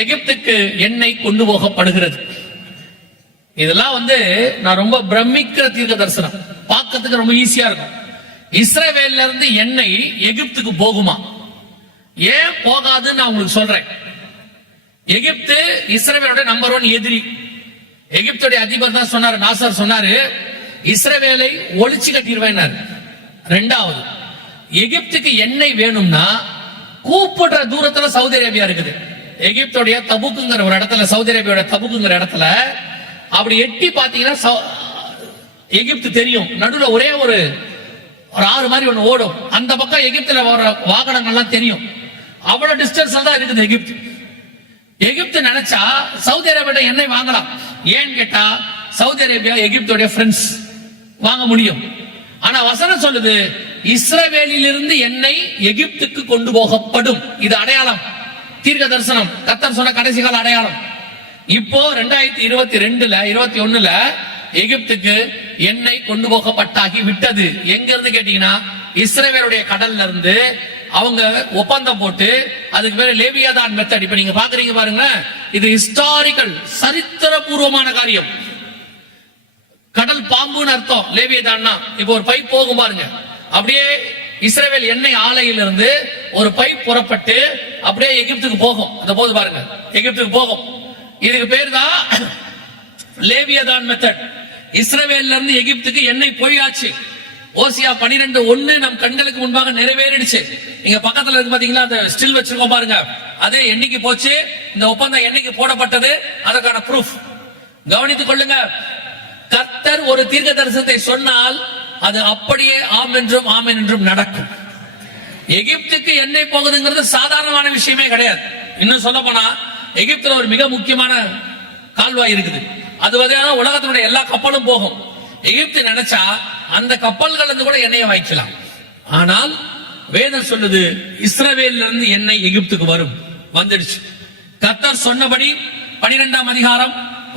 எகிப்துக்கு எண்ணெய் கொண்டு போகப்படுகிறது. இதெல்லாம் நான் ரொம்ப பிரமிக்கிற தீர்க்க தரிசனம். பார்க்கிறதுக்கு ரொம்ப ஈஸியா இருக்கும். இஸ்ரவேல்ல இருந்து எண்ணெய் எகிப்துக்கு போகுமா? ஏன் போகாதுன்னு நான் உங்களுக்கு சொல்றேன். எகிப்து இஸ்ரவேலோட நம்பர் 1 எதிரி. எகிப்துடைய அதிபர் தான் சொன்னாரு, நாசர் சொன்னாரு, இஸ்ரவேலை ஒளிச்சு கட்டிடுவேன். ரெண்டாவது, எகிப்துக்கு எண்ணெய் வேணும்னா கூப்பிடுற தூரத்துல சவுதி அரேபியா இருக்குது. எகிப்துடைய தபுக்குங்கிற ஒரு இடத்துல, சவுதி அரேபியோட தபுக்குங்கிற இடத்துல அப்படி எட்டி பாத்தீங்கன்னா எகிப்து தெரியும். நடுவுல ஒரே ஒரு ஆறு மாதிரி ஒண்ணு ஓடும். அந்த பக்கம் எகிப்துல வர வாகனங்கள்லாம் தெரியும். அவ்வளவு டிஸ்டன்ஸ் தான் இருக்குது எகிப்து. எகிப்து நினைச்சா சவுதி அரேபியா எண்ணெய் வாங்கலாம். ஏன்னு கேட்டா சவுதி அரேபியா எகிப்துடைய ஃப்ரெண்ட்ஸ், வாங்க முடியும். ஆனா வசனம் சொல்லுது, இஸ்ரவேலிலிருந்து எண்ணெய் எகிப்துக்கு கொண்டு போகப்படும். இது அடையாளம், தீர்க்க தரிசனம், கர்த்தர் சொன்ன கடைசி கால அடையாளம். இப்போ 2022ல 21ல எகிப்துக்கு எண்ணெய் கொண்டு போகப்பட்டாகி விட்டது. எங்க இருந்து கேட்டீங்கன்னா இஸ்ரவேலுடைய கடல்ல இருந்து அவங்க ஒப்பந்தம் போட்டு, அதுக்கு பேரு லேவியாதான் மெத்தட். இப்ப நீங்க பாக்குறீங்க பாருங்க, இது ஹிஸ்டாரிக்கல், சரித்திரபூர்வமான காரியம். கடல் பாம்புன்னு அர்த்தம் லேவியாதான். இப்போ ஒரு பைப் போகும் பாருங்க, அப்படியே இஸ்ரவேல் எண்ணெய் ஆலையிலிருந்து ஒரு பைப் புறப்பட்டு அப்படியே எகிப்துக்கு போகும். அந்த போது பாருங்க, எகிப்துக்கு போகும். இதுக்கு பேர் தான் லேவியாதான் மெத்தட். இஸ்ரவேல்ல இருந்து எகிப்துக்கு எண்ணெய் போயாச்சு. ஓசியா 12:1 நம் கண்களுக்கு முன்பாக நிறைவேறிடுச்சு. நீங்க பக்கத்துல இருக்கு பாத்தீங்களா, அந்த ஸ்டில் வச்சிருக்கோம் பாருங்க, அதே என்னைக்கு போச்சு, இந்த ஒப்பந்தம் என்னைக்கு போடப்பட்டது, அதற்கான ப்ரூஃப் கவனித்துக் கொள்ளுங்க. கர்த்தர் ஒரு தீர்க்க தரிசனத்தை சொன்னால் அது அப்படியே ஆம் என்றும் ஆமென் என்றும் நடக்கும். எகிப்துக்கு எண்ணெய் போகுதுங்கிறது சாதாரணமான விஷயமே கிடையாது. இன்னும் சொல்ல போனா எகிப்துல ஒரு மிக முக்கியமான கால்வாய் இருக்குது. அது உலகத்தினுடைய எல்லா கப்பலும் போகும். எகிப்து நினைச்சா அந்த கப்பல்கள் இருந்து கூட எண்ணெயை வாங்கிக்கலாம். ஆனால் வேதம் சொல்லுது, இஸ்ரவேல்ல இருந்து எண்ணெய் எகிப்துக்கு வரும். வந்துடுச்சு. கர்த்தர் சொன்னபடி 12ஆம் அதிகாரம்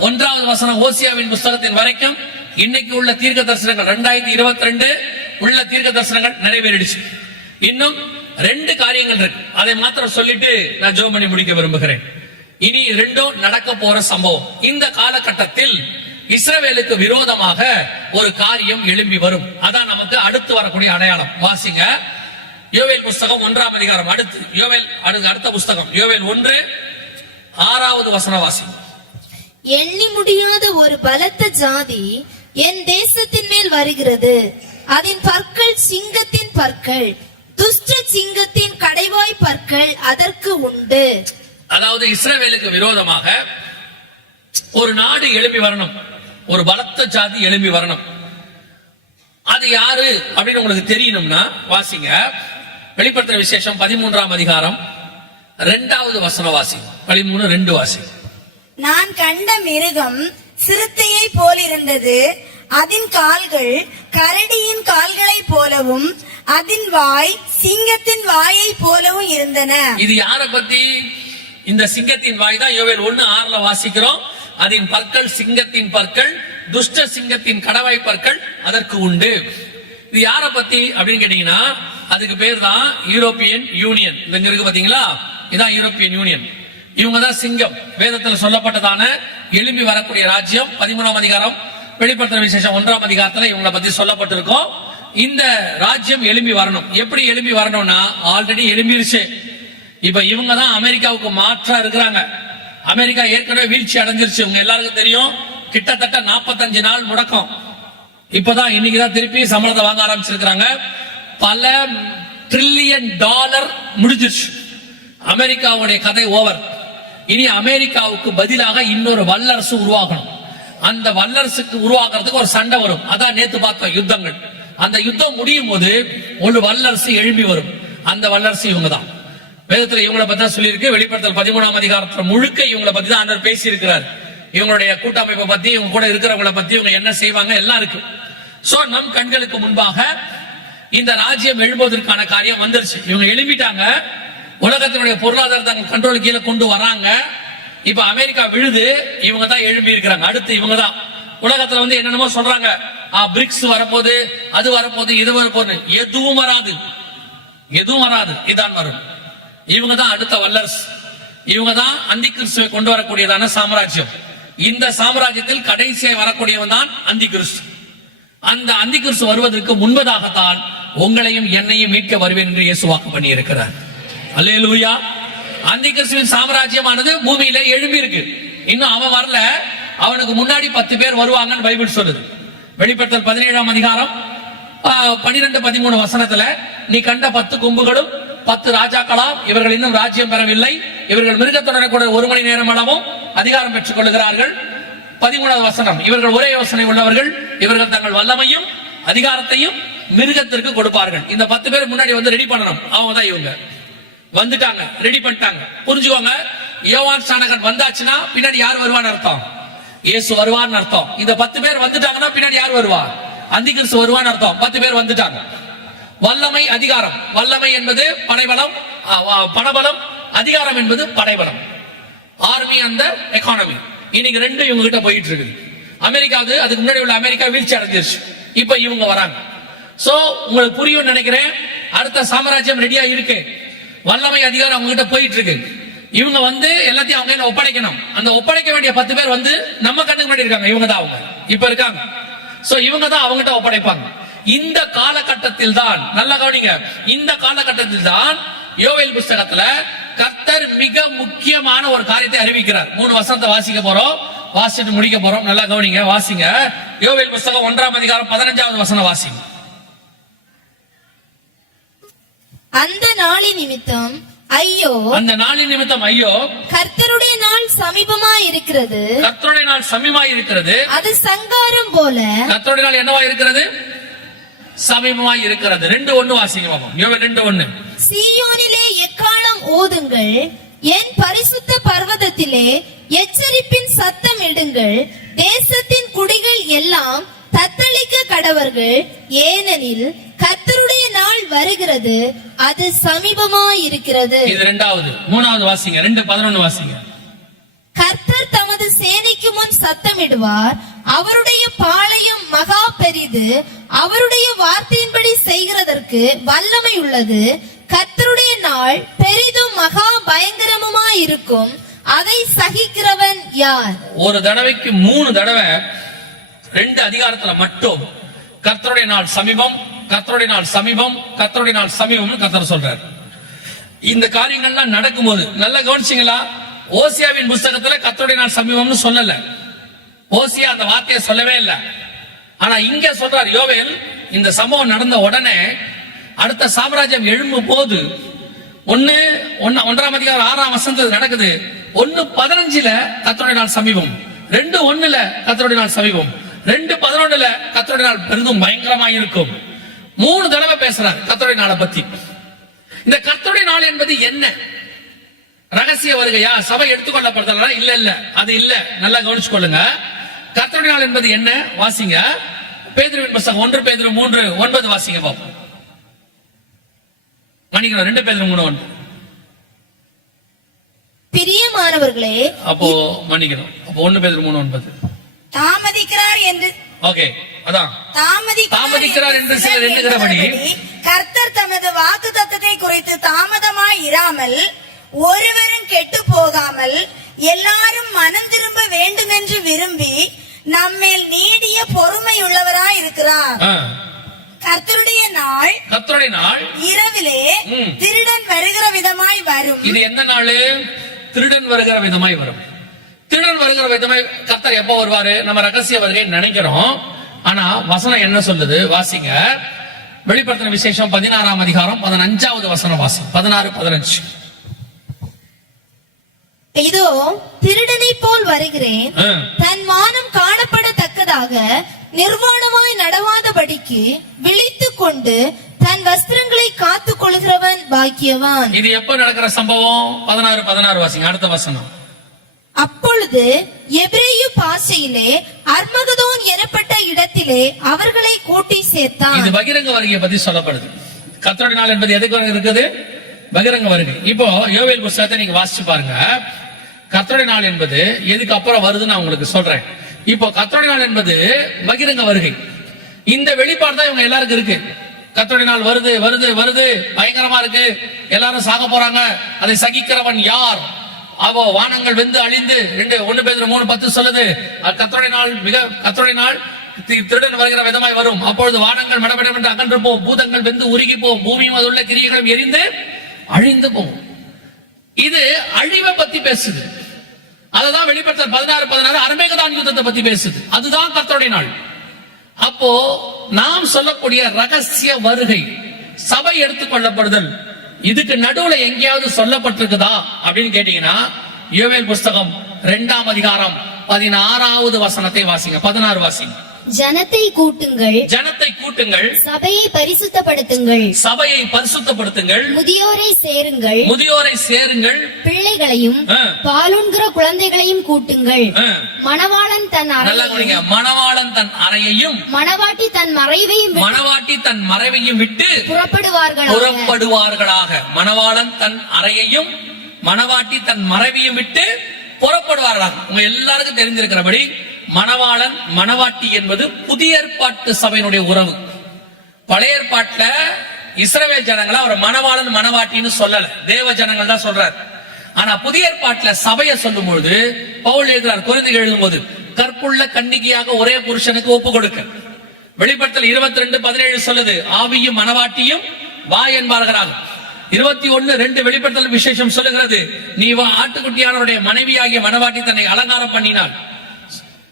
1வது வசனம் ஓசியாவின் புஸ்தகத்தின் வரைக்கும் இன்னைக்கு உள்ள தீர்க்க தரிசனங்கள், 2022 உள்ள தீர்க்க தரிசனங்கள் நிறைவேறிடுச்சு. இன்னும் 2 காரியங்கள் இருக்கு. அதை மாத்திரம் சொல்லிட்டு நான் ஜெபம் பண்ணி முடிக்க விரும்புகிறேன். இனி 2ம் நடக்க போற சம்பவம். இந்த காலகட்டத்தில் இஸ்ரவேலுக்கு விரோதமாக ஒரு காரியம் எழும்பி வரும். அதான் நமக்கு அடுத்து வரக்கூடிய அடையாளம். வாசிங்க, யோவேல் புஸ்தகம் 1ஆம் அதிகாரம். அடுத்து யோவேல், அடுத்த புஸ்தகம் யோவேல் 1:6வது வசனம் வாசி. எண்ணி முடியாத ஒரு பலத்த ஜாதி என் தேசத்தின் மேல் வருகிறது. அதன் பற்கள் சிங்கத்தின் பற்கள், துஷ்ட சிங்கத்தின் கடைவாய் பற்கள் அதற்கு உண்டு. அதாவது இஸ்ரவேலுக்கு விரோதமாக ஒரு நாடு எழும்பி வரணும், ஒரு பலத்த ஜாதி எழும்பி வரணும். அது யாரு அப்படின்னு உங்களுக்கு தெரியணும்னா வாசிங்க, வெளிப்படுத்தின விசேஷம் 13ஆம் அதிகாரம் 2வது வசனம் வாசி. 13:2 வாசி. நான் கண்ட மிருகம் சிறுத்தையை போலிருந்தது. அதன் கால்கள் கரடியின் கால்களை போலவும் அதன் வாய் சிங்கத்தின் வாயை போலவும் இருந்தன. இது யார பத்தி? இந்த சிங்கத்தின் வாய் தான் யோவேல் 1:6 வாசிக்கிறோம். அதன் பற்கள் சிங்கத்தின் பற்கள், துஷ்ட சிங்கத்தின் கடவாய் பற்கள் அதற்கு உண்டு. இது யார பத்தி அப்படின்னு கேட்டீங்கன்னா அதுக்கு பேர் தான் யூரோப்பியன் யூனியன். இங்க இருக்கு பாத்தீங்களா, இதான் யூரோப்பியன் யூனியன். இவங்க தான் சிங்கம். வேதத்தில் சொல்லப்பட்டதான எழும்பி வரக்கூடிய ராஜ்யம். 13ஆம் அதிகாரம் வெளிப்படுத்தின விசேஷம் 1ஆம் அதிகாரத்துல இவங்களை பத்தி சொல்லப்பட்டிருக்கோம். இந்த ராஜ்யம் எழும்பி வரணும். எப்படி எழும்பி வரணும்னா ஆல்ரெடி எழும்பிருச்சு. இப்ப இவங்க தான் அமெரிக்காவுக்கு மாற்றா இருக்கிறாங்க. அமெரிக்கா ஏற்கனவே வீழ்ச்சி அடைஞ்சிருச்சு. உங்க எல்லாருக்கும் தெரியும், கிட்டத்தட்ட 45 நாள் முடக்கம். இப்பதான் இன்னைக்குதான் திருப்பி சம்பளத்தை வாங்க ஆரம்பிச்சிருக்கிறாங்க. பல $1 trillion முடிஞ்சிருச்சு. அமெரிக்காவுடைய கதை ஓவர். இனி அமெரிக்காவுக்கு பதிலாக இன்னொரு வல்லரசு உருவாகணும். அந்த வல்லரசுக்கு உருவாக்குறதுக்கு ஒரு சண்டை வரும். அதான் நேத்து பார்த்தோம் யுத்தங்கள். அந்த யுத்தம் முடியும் போது ஒரு வல்லரசு எழும்பி வரும். அந்த வல்லரசு இவங்க தான். வேதத்துல இவங்களை பத்தி தான் சொல்லியிருக்கு. வெளிப்படுத்தல் 13ஆம் அதிகாரத்துல முழுக்க இவங்களை பத்தி தான் ஆண்டவர் பேசி இருக்கிறார். இவங்களுடைய கூட்டமைப்பை பத்தி, இவங்க கூட இருக்கிறவங்களை பத்தி, இவங்க என்ன செய்வாங்க எல்லாம் இருக்கு. சோ நம் கண்களுக்கு முன்பாக இந்த ராஜ்யம் எழும்புவதற்கான காரியம் வந்துருச்சு. இவங்க எழும்பிட்டாங்க. உலகத்தினுடைய பொருளாதாரத்தை கண்ட்ரோல் கீழே கொண்டு வராங்க. இப்ப அமெரிக்கா விழுது, இவங்க தான் எழுப்பி இருக்கிறாங்க. அடுத்து இவங்க தான் உலகத்துல என்னென்னமோ சொல்றாங்க, பிரிக்ஸ் வரப்போது, அது வரப்போது, இது வரப்போது. எதுவும் வராது, எதுவும் வராது. இதான் வரும். இவங்க தான் அடுத்த வல்லரசு. இவங்க தான் அந்தி கிறிஸ்துவை கொண்டு வரக்கூடியதான சாம்ராஜ்யம். இந்த சாம்ராஜ்யத்தில் கடைசியாக வரக்கூடியவன் தான் அந்தி கிறிஸ்து. அந்த அந்தி கிறிஸ்து வருவதற்கு முன்பதாகத்தான் உங்களையும் என்னையும் மீட்க வருவேன் என்று இயேசு வாக்கு பண்ணி இருக்கிறார். அல்லேலூயா. அந்தி கிறிஸ்துவின் சாம்ராஜ்யமானது பூமியில எழும்பி இருக்கு. இன்னும் அவன் வரல. அவனுக்கு முன்னாடி 10 பேர் வருவாங்கன்னு பைபிள் சொல்லுது. வெளிப்படுத்தல் 17ஆம் அதிகாரம் 12-13 வசனத்துல, நீ கண்ட 10 கொம்புகளும் 10 ராஜாக்களாம், இவர்கள் இன்னும் ராஜ்யம் பெறவில்லை. இவர்கள் மிருகத்துடன் கூட 1 மணி நேரம் அளவும் அதிகாரம் பெற்றுக் கொள்கிறார்கள். 13வது வசனம், இவர்கள் ஒரே யோசனை உள்ளவர்கள், இவர்கள் தங்கள் வல்லமையும் அதிகாரத்தையும் மிருகத்திற்கு கொடுப்பார்கள். இந்த 10 பேர் முன்னாடி வந்து ரெடி பண்ணணும். அவங்க தான் இவங்க. வந்துட்டாங்க, ரெடி பண்ணிட்டாங்க. புரிஞ்சுக்கோங்க, யோவான் ஸ்நானகன் வந்தாச்சுன்னா பின்னாடி யார் வருவான்னு அர்த்தம்? இயேசு வருவான்னு அர்த்தம். இந்த 10 பேர் வந்துட்டாங்கன்னா பின்னாடி யார் வருவா? அந்தி கிறிஸ்து வருவான்னு அர்த்தம். 10 பேர் வந்துட்டாங்க. வல்லமை, அதிகாரம். வல்லமை என்பது படைபலம், பணபலம். அதிகாரம் என்பது படைபலம். ஆர்மி அந்த எக்கானமி. இன்னைக்கு ரெண்டும் இவங்க கிட்ட போயிட்டு இருக்குது. அமெரிக்காவுக்கு அதுக்கு முன்னாடி உள்ள அமெரிக்கா வீழ்ச்சி அடைஞ்சிருச்சு. இப்ப இவங்க வராங்க. சோ உங்களுக்கு புரியும் நினைக்கிறேன். அடுத்த சாம்ராஜ்யம் ரெடியா இருக்கு. வல்லமை, அதிகாரம் அவங்க கிட்ட போயிட்டு இருக்கு. இவங்க வந்து எல்லாத்தையும் அவங்க கையில ஒப்படைக்கணும். அந்த ஒப்படைக்க வேண்டிய 10 பேர் வந்து நம்ம கண்ணுக்கு முன்னாடி இருக்காங்க. இவங்க தான் அவங்க இப்ப இருக்காங்க. சோ இவங்க தான் அவங்ககிட்ட ஒப்படைப்பாங்க. இந்த காலகட்டத்தில் தான், நல்லா கவனிங்க, இந்த காலகட்டத்தில் தான் யோவேல் புஸ்தகத்துல கர்த்தர் மிக முக்கியமான ஒரு காரியத்தை அறிவிக்கிறார். 3 வசனத்தை வாசிக்க போறோம், வாசிட்டு முடிக்க போறோம். நல்லா கவனிங்க, வாசிங்க. யோவேல் புஸ்தகம் 1ஆம் அதிகாரம் 15வது வசனம் வாசிங்க. அந்த நாளின் நிமித்தம் ஐயோ, அந்த நாளின் நிமித்தம் ஐயோ, கர்த்தருடைய நாள் சமீபமாய் இருக்கிறது. கர்த்தருடைய நாள் சமீபமாய் இருக்கிறது. அது சங்காரம் போல. கர்த்தருடைய நாள் என்னவா இருக்கிறது? சமீபமாய் இருக்கிறது. 2:1 வாசிங்க பாப்போம். யோவேல் 2:1. சீயோனிலே எக்காளம் ஊதுங்கள், என் பரிசுத்த பர்வதத்திலே எச்சரிப்பின் சத்தம் இடுங்கள். தேசத்தின் குடிகள் எல்லாம் தத்தளிக்க கடவர்கள், ஏனெனில் கர்த்தருடைய நாள் வருகிறது, அது சமீபமாய் இருக்கிறது. இது 2வது. 3வது வாசிங்க. 2:11 வாசிங்க. கர்த்தர் தமது சேனைக்கு முன் சத்தமிடுவார், அவருடைய பாளையம் மகா பெரிது, அவருடைய வார்த்தையின்படி செய்கிறதற்கு வல்லமை உள்ளது. கர்த்தருடைய நாள் பெரிதும் மகா பயங்கரமுமாய் இருக்கும், அதை சகிக்கிறவன் யார்? ஒரு தடவைக்கு 3 தடவை 2 அதிகாரத்துல மட்டும் கர்த்தருடைய நாள் சமீபம், கர்த்தருடைய நாள் சமீபம், கர்த்தருடைய நாள் சமீபம்னு கர்த்தர் சொல்றார். இந்த காரியங்கள்லாம் நடக்கும்போது நல்லா கவனிச்சீங்களா? ஓசியாவின் புஸ்தகத்துல கர்த்தருடைய நாள் சமீபம்னு சொல்லல. ஓசியா அந்த வார்த்தையை சொல்லவே இல்லை. ஆனா இங்க சொல்றார் யோவேல், இந்த சம்பவம் நடந்த உடனே அடுத்த சாம்ராஜ்யம் எழும்பும் போது 1ஆம் அதிகாரம் 6ஆம் வசனத்துல நடக்குது. 1:15 கர்த்தருடைய நாள் சமீபம், 2:1 கர்த்தருடைய நாள் சமீபம், 2:11 கர்த்தருடைய நாள் பெரிதும் பயங்கரமாய் இருக்கும். 3 தடவை பேசுறார் கர்த்தருடைய நாளை பத்தி. இந்த கர்த்தருடைய நாள் என்பது என்ன? ரகசிய வருகையா? சபை எடுத்துக்கொள்ளப்படுறதா? இல்ல இல்ல, அது இல்ல. நல்லா கவனிச்சு கொள்ளுங்க. கர்த்தருடைய நாள் என்பது என்ன? வாசிங்க. பேதுருவின் புஸ்தகம் 1 பேதுரு 3:9 வாசிங்க பாப்போம். மன்னிக்கணும், 2 பேதுரு 3:9. பிரியமானவர்களே, அப்போ மன்னிக்கணும், அப்போ 1 பேதுரு 3:9. தாமதிக்கிறார் என்று, ஓகே, அதான் தாமதிக்கிறார் என்று சிலர் எண்ணுகிறபடி கர்த்தர் தமது வாக்குத்தத்தத்தை குறித்து தாமதமாய் இராமல், ஒருவரும் கெட்டு போகாமல் எல்லாரும் மனம் திரும்ப வேண்டும் என்று விரும்பி நம்மேல் நீடிய பொறுமை உள்ளவராய் இருக்கிறார். கர்த்தருடைய நாள் இரவிலே திருடன் வருகிற விதமாய் வரும். இது எந்த நாள்? திருடன் வருகிற விதமாய் வரும். திருடன் வருகிற விதமாய் கர்த்தர் எப்ப வருவாரு? நம்ம ரகசிய வருகை நினைக்கிறோம். ஆனா வசனம் என்ன சொல்லுது? வாசிங்க. வெளிப்படுத்தின விசேஷம் 16ஆம் அதிகாரம் 15வது வசனம் வாசி. 16-15. இதோ திருடனை போல் வருகிறேன், தன் மானம் காணப்படத்தக்கதாக நிர்வாணமாய் நடவாதபடிக்கு விழித்துக் கொண்டு தன் வஸ்திரங்களை காத்துக் கொள்கிறவன் பாக்கியவான். இது எப்ப நடக்கிற சம்பவம்? 16 வாசிங்க. அடுத்த வசனம். அப்பொழுது எபிரேயு பாஷையிலே அர்மகதோன் எனப்பட்ட இடத்திலே அவர்களை கூட்டி சேர்த்தான். இது பகிரங்க வருகையை பத்தி சொல்லப்படுது. கர்த்தருடைய நாள் என்பது எதுக்கு இருக்குது? பகிரங்க வருகை. இப்போ யோவேல் புஸ்தகத்தை நீங்க வாசிச்சு பாருங்க. கர்த்தருடைய நாள் என்பது எதுக்கு அப்புறம் வருதுன்னு நான் உங்களுக்கு சொல்றேன். இப்போ கர்த்தருடைய நாள் என்பது பகிரங்க வருகை. இந்த வெளிப்பாடு தான் இவங்க எல்லாருக்கும் இருக்கு. கர்த்தருடைய நாள் வருது வருது வருது, பயங்கரமா இருக்கு, எல்லாரும் சாக போறாங்க, அதை சகிக்கிறவன் யார்? அவோ வானங்கள் வெந்து அழிந்து 1 பேதுரு 3:10 சொல்லுது, கர்த்தருடைய நாள் திருடன் வருகிற விதமாய் வரும். அப்பொழுது வானங்கள் மடமடம் என்று அகன்று போம், பூதங்கள் வெந்து உருகி போம், பூமியும் அது உள்ள கிரியைகளும் எரிந்து அழிந்து போகும். இது அழிவை பத்தி பேசுது. அததான் வெளிப்படுத்தல் 16:16 அர்மேகதான் யுத்தத்தை பத்தி பேசுது. அதுதான் கர்த்தருடைய நாள். அப்போ நாம் சொல்லக்கூடிய ரகசிய வருகை, சபை எடுத்துக்கொள்ளப்படுதல், இதுக்கு நடுவுல எங்கேயாவது சொல்லப்பட்டிருக்குதா அப்படின்னு கேட்டீங்கன்னா, யோவேல் புஸ்தகம் 2ஆம் அதிகாரம் 16வது வசனத்தை வாசிங்க. 16 வாசிங்க. ஜனத்தை கூட்டுங்கள், ஜனத்தை கூட்டுங்கள், சபையை பரிசுத்தப்படுத்துங்கள், சபையை பரிசுத்தப்படுத்துங்கள், முதியோரை சேருங்கள், முதியோரை சேருங்கள், பிள்ளைகளையும் பாலுண்கிற குழந்தைகளையும் கூட்டுங்கள். மணவாளன் தன் நல்லா கவனிங்க, மணவாளன் தன் அறையையும் மணவாட்டி தன் மறைவையும் மணவாட்டி தன் மறைவையும் விட்டு புறப்படுவார்களாக. மணவாளன் தன் அறையையும் மணவாட்டி தன் மறைவையும் விட்டு புறப்படுவார்களாக. உங்க எல்லாருக்கும் தெரிஞ்சிருக்கிறபடி மணவாளன் மணவாட்டி என்பது புதிய ஏற்பாட்டு சபையினுடைய உறவு. பழைய ஏற்பாட்டுல இஸ்ரவேல் ஜனங்களை அவர் மணவாளன் மணவாட்டின்னு சொல்லல, தேவ ஜனங்கள் தான் சொல்றாரு. ஆனா புதிய ஏற்பாட்டுல சபையை சொல்லும் பொழுது பவுல் எழுதுறார், கொரிந்தியர் எழுதும்போது, கற்புள்ள கன்னிகையாக ஒரே புருஷனுக்கு ஒப்பு கொடுக்க. வெளிப்படுத்தல் 22:17 சொல்லுது, ஆவியும் மணவாட்டியும் வா என்பார்களாக. 21:2 வெளிப்படுத்தல் விசேஷம் சொல்லுகிறது, நீ வா ஆட்டுக்குட்டியானவருடைய மனைவியாகிய மணவாட்டி தன்னை அலங்காரம் பண்ணினாள்.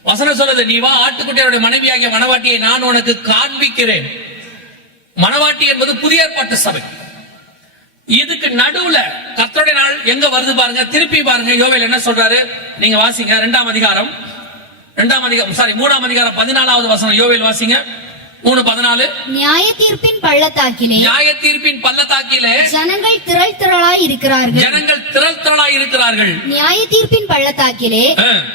வசனம் சொல்லுது, நீ வா ஆட்டுக்குட்டியாருடைய மனைவியாகிய மணவாட்டியை நான் உனக்கு காண்பிக்கிறேன். மணவாட்டி என்பது புதிய ஏற்பாட்டு சபை. இதுக்கு நடுவுல கர்த்தருடைய நாள் எங்க வருது பாருங்க, திருப்பி பாருங்க. யோவேல் என்ன சொல்றாரு, நீங்க வாசிங்க. 3ஆம் அதிகாரம் 14வது வசனம். யோவேல் வாசிங்க 3:14. நியாய தீர்ப்பின் பள்ளத்தாக்கிலே, நியாய தீர்ப்பின் பள்ளத்தாக்கிலே ஜனங்கள் திரள் திரளாய் இருக்கிறார்கள், ஜனங்கள் திரள் திரளாய் இருக்கிறார்கள். நியாய தீர்ப்பின் பள்ளத்தாக்கிலே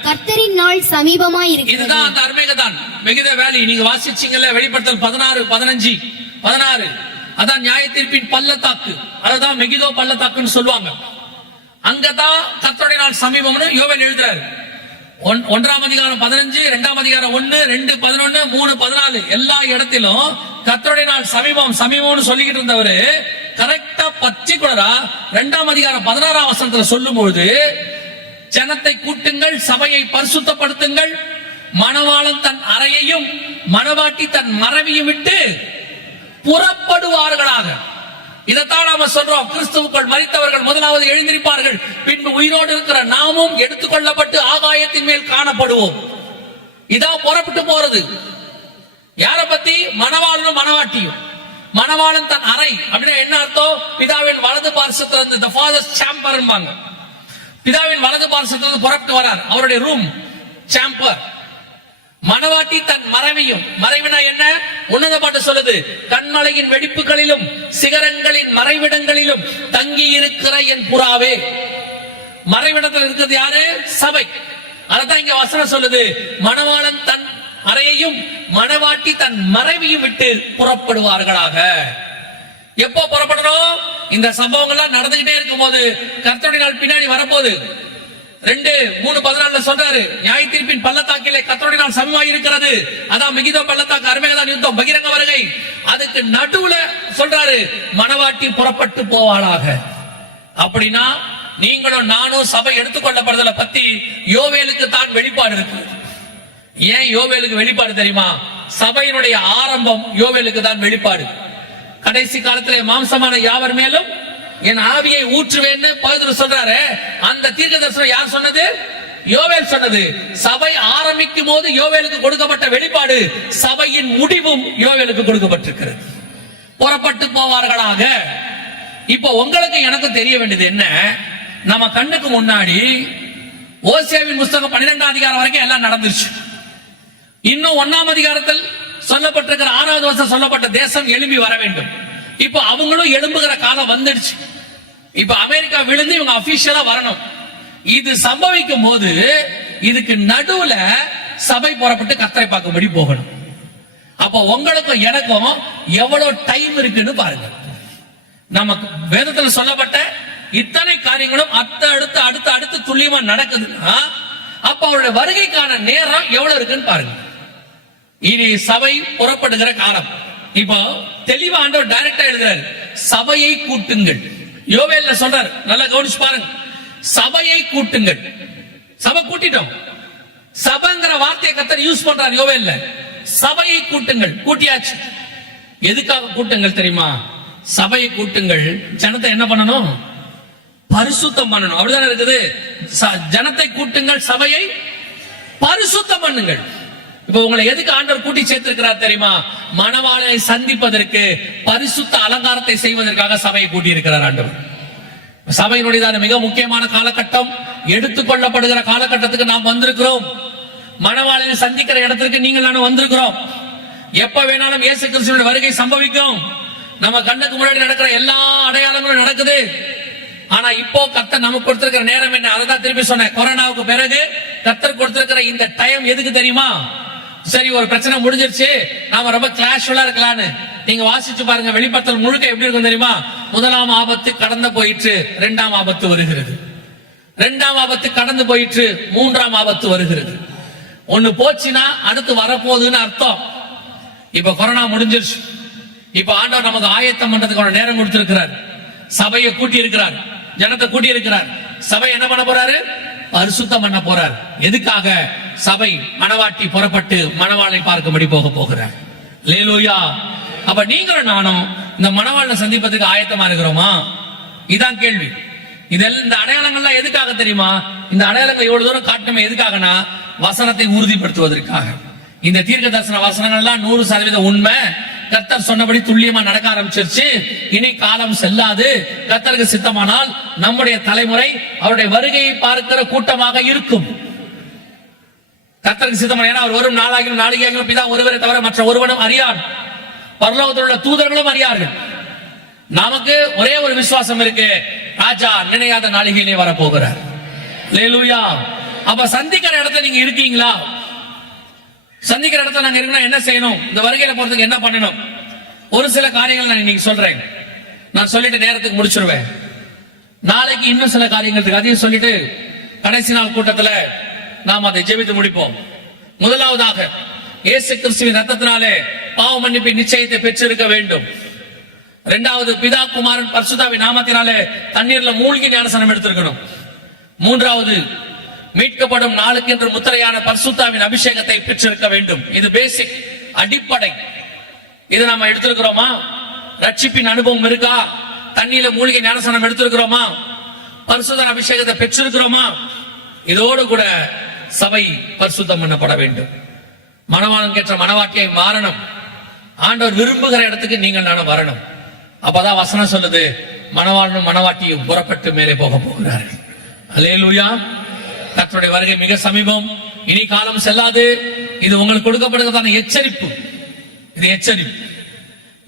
கர்த்தரின் நாள் சமீபமாய் இருக்கிறது. இதுதான் அந்த அர்மேகதான் மெகிதோ வேலி. நீங்க வாசிச்சீங்கல்ல, வெளிப்படுத்தல் 16, 15, 16. அதான் நியாய தீர்ப்பின் பள்ளத்தாக்கு. அதுதான் மெகிதோ பள்ளத்தாக்குன்னு சொல்லுவாங்க. அங்கதான் கர்த்தருடைய நாள் சமீபம்னு யோவேல் எழுதுறாரு. 1ஆம் அதிகாரம் 15, 2ஆம் அதிகாரம் 1, 2, 11, 3, 14 எல்லா இடத்திலும் கர்த்தருடைய நாள் சமீபம்னு சொல்லிக்கிட்டு இருந்தவரு கரெக்டா பர்டிகுலரா 2ஆம் அதிகாரம் 16ஆம் வசனத்துல சொல்லும்போது, ஜனத்தை கூட்டுங்கள், சபையை பரிசுத்தப்படுத்துங்கள், மணவாளன் தன் அறையையும் மணவாட்டி தன் மறைவையும் விட்டு புறப்படுவார்களாக. இதைத்தான் நாம சொல்றோம், கிறிஸ்துவுக்குள் மரித்தவர்கள் முதலாவது எழுந்திருப்பார்கள், பின்பு உயிரோடு இருக்கிற நாமும் எடுத்துக்கொள்ளப்பட்டு ஆகாயத்தின் மேல் காணப்படுவோம். இதான் புறப்பட்டு போறது. யார பத்தி? மணவாளனும் மணவாட்டியும். மணவாளன் தன் அறை அப்படின்னா என்ன அர்த்தம்? பிதாவின் வலது பார்சத்திலிருந்து, the father's chamber என்பாங்க. பிதாவின் வலது பார்சத்திலிருந்து புறப்பட்டு வரார், அவருடைய ரூம் சாம்பர். மணவாட்டி தன் மறைவையும், மறைவினா என்ன? உன்னதமாட்டு சொல்லுது, கண்மலையின் வெடிப்புகளிலும் சிகரங்களின் மறைவிடங்களிலும் தங்கி இருக்கிற என் புறாவே. மறைவிடத்தில் இருக்கிறது யாரு? சபை. அதான் இங்க வசனம் சொல்லுது, மணவாளன் தன் அறையையும் மணவாட்டி தன் மறைவையும் விட்டு புறப்படுவார்களாக. எப்போ புறப்படணும்? இந்த சம்பவங்கள்லாம் நடந்துகிட்டே இருக்கும் போது கர்த்தருடைய நாள் பின்னாடி வரப்போகுது. 2:3:14 சொல்றாரு, நியாய தீர்ப்பின் பள்ளத்தாக்கிலே கர்த்தருடைய நாள் சமமாய் இருக்கிறது. அதான் மெகிதோ பள்ளத்தாக்கு, அர்மேகதான் யுத்தம், பகிரங்க வருகை. அதுக்கு நடுவுல சொல்றாரு, மணவாட்டி புறப்பட்டு போவாளாக. அப்படின்னா நீங்களும் நானும் சபை எடுத்துக்கொள்ளப்படுதலை பத்தி யோவேலுக்கு தான் வெளிப்பாடு இருக்கு. ஏன் யோவேலுக்கு வெளிப்பாடு தெரியுமா? சபையினுடைய ஆரம்பம் யோவேலுக்கு தான் வெளிப்பாடு. கடைசி காலத்திலே மாம்சமான யாவர் மேலும் என் ஆவியை ஊற்றுவேன்னு பேதுரு சொல்றாரு. அந்த தீர்க்க தரிசனம் யார் சொன்னது? யோவேல் சொன்னது. சபை ஆரம்பிக்கும் போது யோவேலுக்கு கொடுக்கப்பட்ட வெளிப்பாடு, சபையின் முடிவும் யோவேலுக்கு கொடுக்கப்பட்டிருக்கிறது. புறப்பட்டு போவார்களாக. இப்ப உங்களுக்கு எனக்கு தெரிய வேண்டியது என்ன? நம்ம கண்ணுக்கு முன்னாடி ஓசியாவின் புஸ்தகம் 12ஆம் அதிகாரம் வரைக்கும் எல்லாம் நடந்துருச்சு. இன்னும் 1ஆம் அதிகாரத்தில் சொல்லப்பட்டிருக்கிற 6வது வருஷம் சொல்லப்பட்ட தேசம் எழும்பி வர வேண்டும். இப்ப அவங்களும் எழும்புகிற காலம் வந்துடுச்சு. இப்ப அமெரிக்கா விழுந்து இவங்க அபிஷியலா வரணும். இது சம்பவிக்கும் போது இதுக்கு நடுவுல சபை புறப்பட்டு கர்த்தரை பார்க்கும்படி போகணும். அப்ப உங்களுக்கும் எனக்கும் எவ்வளவு டைம் இருக்குன்னு பாருங்க. நமக்கு வேதத்துல சொல்லப்பட்ட இத்தனை காரியங்களும் அடுத்து துல்லியமா நடக்குதுன்னா அப்ப அவருடைய வருகைக்கான நேரம் எவ்வளவு இருக்குன்னு பாருங்க. இனி சபை புறப்படுகிற காலம். இப்போ தெளிவா ஆண்டவர் டைரக்டா எழுதுறாரு, சபையை கூட்டுங்கள். யோவேல்ல சொல்றாரு, நல்லா கவனிச்சு பாருங்க. சபையை கூட்டுங்கள். சபை கூட்டிட்டோம். சபைங்கிற வார்த்தையை கர்த்தர் யூஸ் பண்றார் யோவேல்ல. சபையை கூட்டுங்கள், கூட்டியாச்சு. எதுக்காக கூட்டுங்கள் தெரியுமா? சபையை கூட்டுங்கள், ஜனத்தை என்ன பண்ணணும்? பரிசுத்தம் பண்ணணும். அப்படிதானே இருக்குது. ஜனத்தை கூட்டுங்கள், சபையை பரிசுத்தம் பண்ணுங்கள். இப்ப உங்களை எதுக்கு ஆண்டவர் கூட்டி சேர்த்திருக்கிறார் தெரியுமா? மணவாளனை சந்திப்பதற்கு, பரிசுத்த அலங்காரத்தை செய்வதற்காக சபையை கூட்டி இருக்கிறார் ஆண்டவர். சபையினுடையதான மிக முக்கியமான காலகட்டம், எடுத்துக்கொள்ளப்படுகிற காலகட்டத்துக்கு நாம் வந்திருக்கிறோம். மணவாளனை சந்திக்கிற இடத்திற்கு நீங்கள் நானும் வந்திருக்கிறோம். எப்ப வேணாலும் இயேசு கிறிஸ்துவின் வருகை சம்பவிக்கும். நம்ம கண்ணுக்கு முன்னாடி நடக்கிற எல்லா அடையாளங்களும் நடக்குது. ஆனா இப்போ கர்த்தர் நமக்கு கொடுத்திருக்கிற நேரம் என்ன? அதான் திருப்பி சொன்னேன். கொரோனாவுக்கு பிறகு கர்த்தர் கொடுத்திருக்கிற இந்த டைம் எதுக்கு தெரியுமா? சரி, ஒரு பிரச்சனை முடிஞ்சிருச்சு, நாம ரொம்ப கிளாஷுவலா இருக்கலான்னு. நீங்க வாசிச்சு பாருங்க, வெளிப்படுத்தல் முழுக்க எப்படி இருக்கும் தெரியுமா? முதலாம் ஆபத்து கடந்து போயிற்று, இரண்டாம் ஆபத்து வருகிறது. இரண்டாம் ஆபத்து கடந்து போயிற்று, மூன்றாம் ஆபத்து வருகிறது. ஒண்ணு போச்சுன்னா அடுத்து வரப்போகுதுன்னு அர்த்தம். இப்ப கொரோனா முடிஞ்சிருச்சு. இப்ப ஆண்டவர் நமக்கு ஆயத்தம் பண்றதுக்கான நேரம் கொடுத்திருக்கிறார். சபையை கூட்டி இருக்கிறார், ஜனத்தை கூட்டி இருக்கிறார். சபை என்ன பண்ண போறாரு? பரிசுத்தம் பண்ண போறார். எதுக்காக? சபை மணவாட்டி புறப்பட்டு மணவாளை பார்க்கும்படி போகிறார். அல்லேலூயா. அப்ப நீங்களும் நானும் இந்த மணவாளனை சந்திப்பதற்கு ஆயத்தமா இருக்கிறோமா? இதான் கேள்வி. இதெல்லாம் இந்த அடையாளங்கள்லாம் எதுக்காக தெரியுமா? இந்த அடையாளங்கள் இவ்வளவு தூரம் காட்டணுமே எதுக்காகனா, வசனத்தை உறுதிப்படுத்துவதற்காக. இந்த தீர்க்க தரிசன வசனங்கள்லாம் 100% உண்மை. கர்த்தர் சொன்னபடி துல்லியமா நடக்க ஆரம்பிச்சிருச்சு. இனி காலம் செல்லாது. கர்த்தருக்கு சித்தமானால் நம்முடைய தலைமுறை அவருடைய வருகையை பார்க்கிற கூட்டமாக இருக்கும். கர்த்தருக்கு சித்தமான, ஏன்னா அவர் வரும் நாளாகிலும் நாளிகையாகிலும் பிதா ஒருவரை தவிர மற்ற ஒருவனும் அறியான், பரலோகத்தில் உள்ள தூதர்களும் அறியார்கள். நமக்கு ஒரே ஒரு விசுவாசம் இருக்கு, ராஜா நினையாத நாளிகையிலே வரப்போகிறார். அல்லேலூயா. அப்ப சந்திக்கிற இடத்துல நீங்க இருக்கீங்களா? சந்திக்கிற இடத்துல நாங்க இருக்கணும். என்ன செய்யணும்? இந்த வருகையில போறதுக்கு என்ன பண்ணணும்? ஒரு சில காரியங்கள் நான் இன்னைக்கு சொல்றேன். நான் சொல்லிட்டு நேரத்துக்கு முடிச்சிருவேன். நாளைக்கு இன்னும் சில காரியங்கள் இருக்கு, அதையும் சொல்லிட்டு கடைசி நாள் கூட்டத்துல நாம் அதை ஜெபித்து முடிப்போம். முதலாவதாக, இயேசு கிறிஸ்துவின் ரத்தத்தினாலே பாவ மன்னிப்பை நிச்சயத்தை பெற்றிருக்க வேண்டும். இரண்டாவது, பிதா குமாரன் பரிசுத்தாவின் நாமத்தினாலே தண்ணீர்ல மூழ்கி ஞானஸ்நானம் எடுத்திருக்கணும். மூன்றாவது, மீட்கப்படும் நாளுக்கு என்று முத்திரையான பரிசுத்தாவின் அபிஷேகத்தை பெற்றிருக்க வேண்டும். இது பேசிக், அடிப்படை. இது நாம எடுத்திருக்கிறோமா? ரட்சிப்பின் அனுபவம் இருக்கா? தண்ணீர்ல மூழ்கி ஞானஸ்நானம் எடுத்திருக்கிறோமா? பரிசுத்த அபிஷேகத்தை பெற்றிருக்கிறோமா? இதோடு கூட சபை பரிசுத்தம் பண்ணப்பட வேண்டும். மணவாளன் கேட்ட மணவாட்டியை மாறணும். ஆண்டவர் விரும்புகிற இடத்துக்கு நீங்கள் நானும் வரணும். அப்பதான் வசனம் சொல்லுது, மணவாளனும் மணவாட்டியும் புறப்பட்டு மேலே போக போகிறார்கள். அல்லேலூயா. கர்த்தருடைய வருகை மிக சமீபம். இனி காலம் செல்லாது. இது உங்களுக்கு கொடுக்கப்படுகிறதான எச்சரிப்பு. இது எச்சரிப்பு.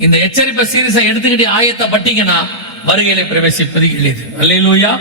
இந்த எச்சரிப்பை சீரியஸா எடுத்துக்கிட்டு ஆயத்தப்பட்டீங்கன்னா வருகையில பிரவேசிப்பது எளிது. அல்லேலூயா.